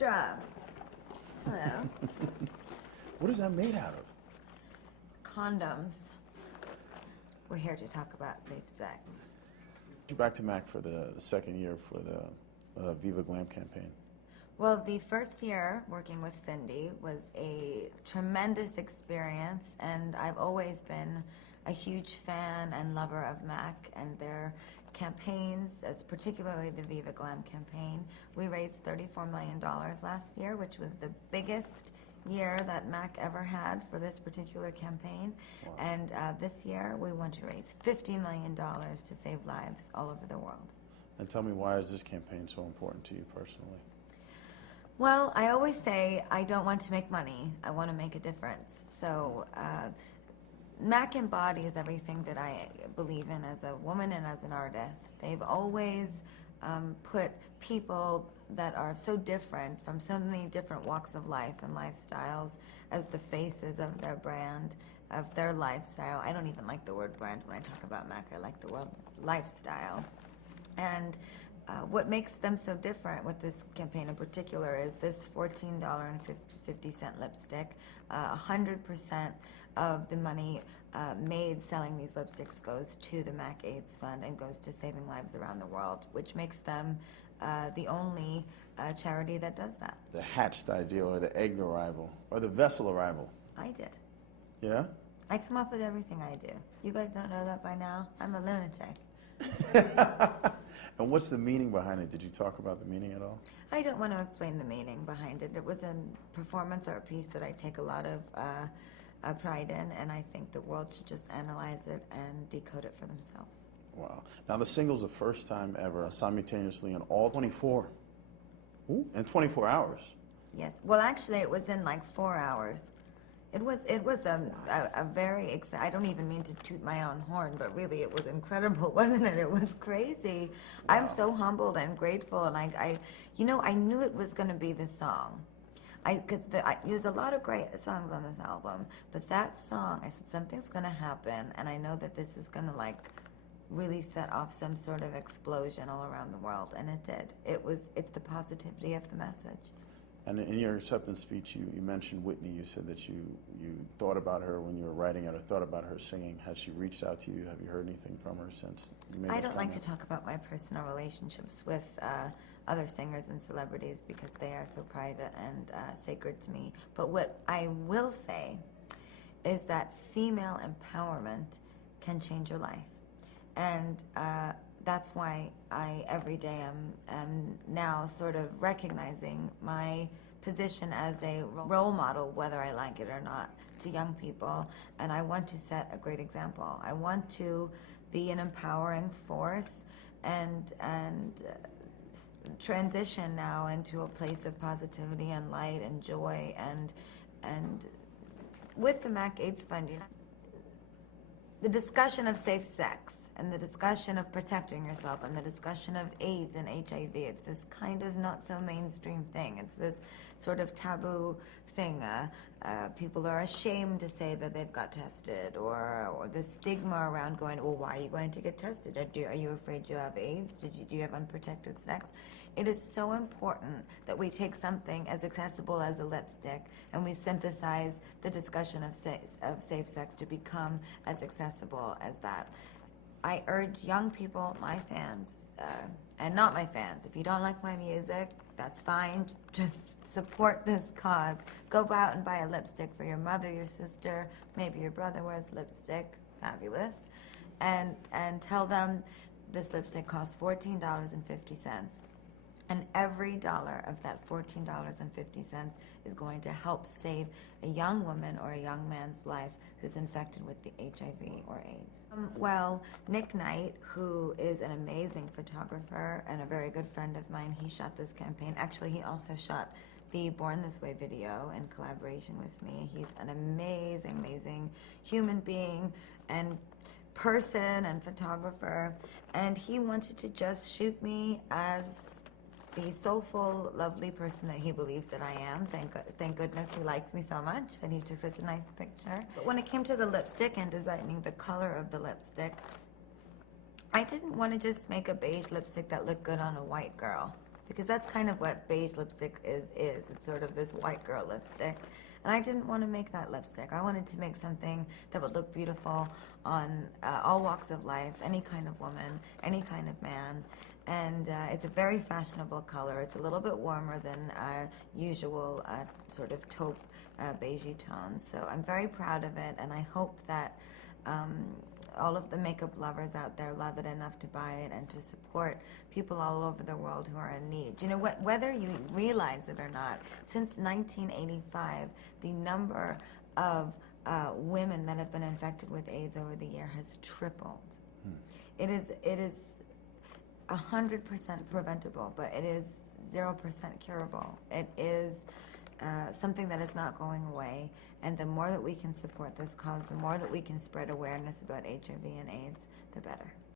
extra. Hello. What is that made out of? Condoms. We're here to talk about safe sex. You're back to Mac for the second year for the Viva Glam campaign. Well, the first year working with Cindy was a tremendous experience, and I've always been a huge fan and lover of MAC and their campaigns, as particularly the Viva Glam campaign. We raised $34 million last year, which was the biggest year that MAC ever had for this particular campaign. Wow. And this year we want to raise $50 million to save lives all over the world. And tell me, why is this campaign so important to you personally? Well, I always say I don't want to make money, I want to make a difference. So MAC embodies everything that I believe in as a woman and as an artist. They've always put people that are so different from so many different walks of life and lifestyles as the faces of their brand, of their lifestyle. I don't even like the word brand when I talk about MAC. I like the word lifestyle. And what makes them so different with this campaign in particular is this $14.50 lipstick. 100% of the money made selling these lipsticks goes to the MAC AIDS Fund and goes to saving lives around the world, which makes them the only charity that does that. The hatched ideal, or the egg arrival, or the vessel arrival? I did. Yeah? I come up with everything I do. You guys don't know that by now? I'm a lunatic. And what's the meaning behind it? Did you talk about the meaning at all? I don't want to explain the meaning behind it. It was a performance art piece that I take a lot of pride in, and I think the world should just analyze it and decode it for themselves. Wow. Now, the single's the first time ever simultaneously in all 24. Ooh. In 24 hours. Yes. Well, actually, it was in like 4 hours. It was a very, I don't even mean to toot my own horn, but really it was incredible, wasn't it? It was crazy. Wow. I'm so humbled and grateful, and I knew it was going to be this song. Because there's a lot of great songs on this album, but that song, I said, something's going to happen, and I know that this is going to, like, really set off some sort of explosion all around the world, and it did. It's the positivity of the message. And in your acceptance speech, you mentioned Whitney. You said that you thought about her when you were writing it, or thought about her singing. Has she reached out to you? Have you heard anything from her since you made I those don't like comments? to talk about my personal relationships with other singers and celebrities because they are so private and sacred to me. But what I will say is that female empowerment can change your life. And that's why I every day am now sort of recognizing my position as a role model, whether I like it or not, to young people. And I want to set a great example. I want to be an empowering force and transition now into a place of positivity and light and joy. And with the MAC AIDS Fund, the discussion of safe sex and the discussion of protecting yourself and the discussion of AIDS and HIV, it's this kind of not so mainstream thing. It's this sort of taboo thing. People are ashamed to say that they've got tested, or the stigma around going, well, why are you going to get tested? Are you afraid you have AIDS? Do you have unprotected sex? It is so important that we take something as accessible as a lipstick and we synthesize the discussion of safe sex to become as accessible as that. I urge young people, my fans, and not my fans, if you don't like my music, that's fine. Just support this cause. Go out and buy a lipstick for your mother, your sister, maybe your brother wears lipstick, fabulous, and tell them this lipstick costs $14.50. And every dollar of that $14.50 is going to help save a young woman or a young man's life who's infected with the HIV or AIDS. Well, Nick Knight, who is an amazing photographer and a very good friend of mine, he shot this campaign. Actually, he also shot the Born This Way video in collaboration with me. He's an amazing, amazing human being and person and photographer. And he wanted to just shoot me as the soulful, lovely person that he believes that I am. Thank goodness he likes me so much that he took such a nice picture. But when it came to the lipstick and designing the color of the lipstick, I didn't want to just make a beige lipstick that looked good on a white girl. because that's kind of what beige lipstick is. It's sort of this white girl lipstick. And I didn't want to make that lipstick. I wanted to make something that would look beautiful on all walks of life, any kind of woman, any kind of man. And it's a very fashionable color. It's a little bit warmer than usual sort of taupe beigey tones. So I'm very proud of it, and I hope that all of the makeup lovers out there love it enough to buy it and to support people all over the world who are in need. You know, whether you realize it or not, since 1985, the number of women that have been infected with AIDS over the year has tripled. It is 100% preventable, but it is 0% curable. It is something that is not going away, and the more that we can support this cause, the more that we can spread awareness about HIV and AIDS, the better.